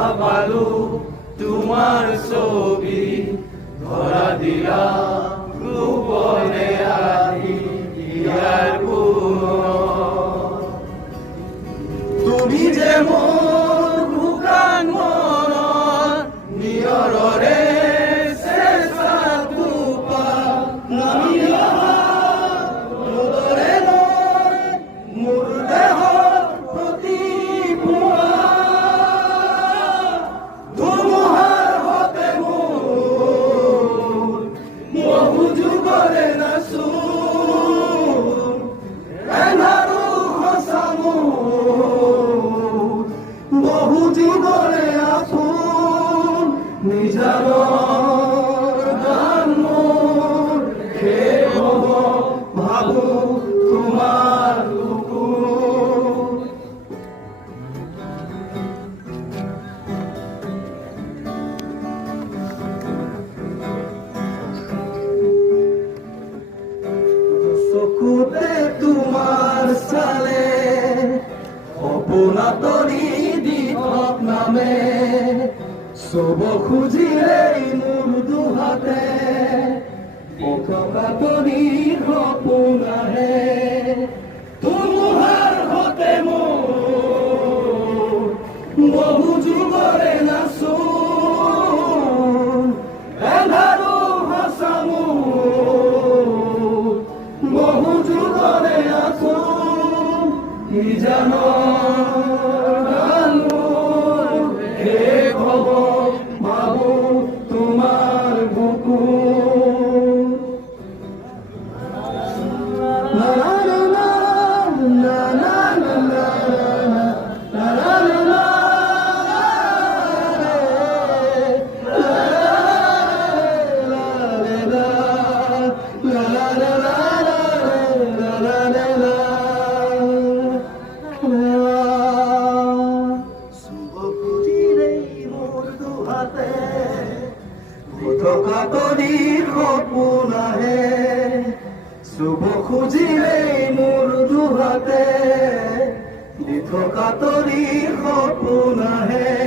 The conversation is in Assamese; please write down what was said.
দেখা পালো তোমাৰ ছবি ধৰা দিলা গোপনে আহি ইয়াৰ পোহৰ। তুমি যে মোৰ শুকান মনৰ নিয়ৰৰে চেষ্টা কোপা নামি অহা ৰ'দৰে লৈ মোৰ দেহৰ প্ৰতি পুৱা ধুমুহাৰ হতে মোৰ বহু যুগৰে নাচোন এন্ধাৰো সঁচা মোৰ বহু যুগৰে আপোন নিজানৰ গান মোৰ শেষ হ'ব ভাবো তোমাৰ বুকুত। চকুতে তোমাৰ চালে সপোনাতনি দিশত নামে চব খুজিলেই মোৰ দুহাতে পথকাতনি সপোন আহে ধুমুহাৰ হতে মোৰ বহু যুগৰে নাচোন এন্ধাৰো সঁচা মোৰ বহু যুগৰে আছোন নিজানৰ গান মোৰ শেষ হ'ব ভাবো তোমাৰ বুকুত। না না না না না না না না না না পথকাতনি সপোন আহে চুব খুজিলেই মোৰ দুহাতে পথকাতনি সপোন আহে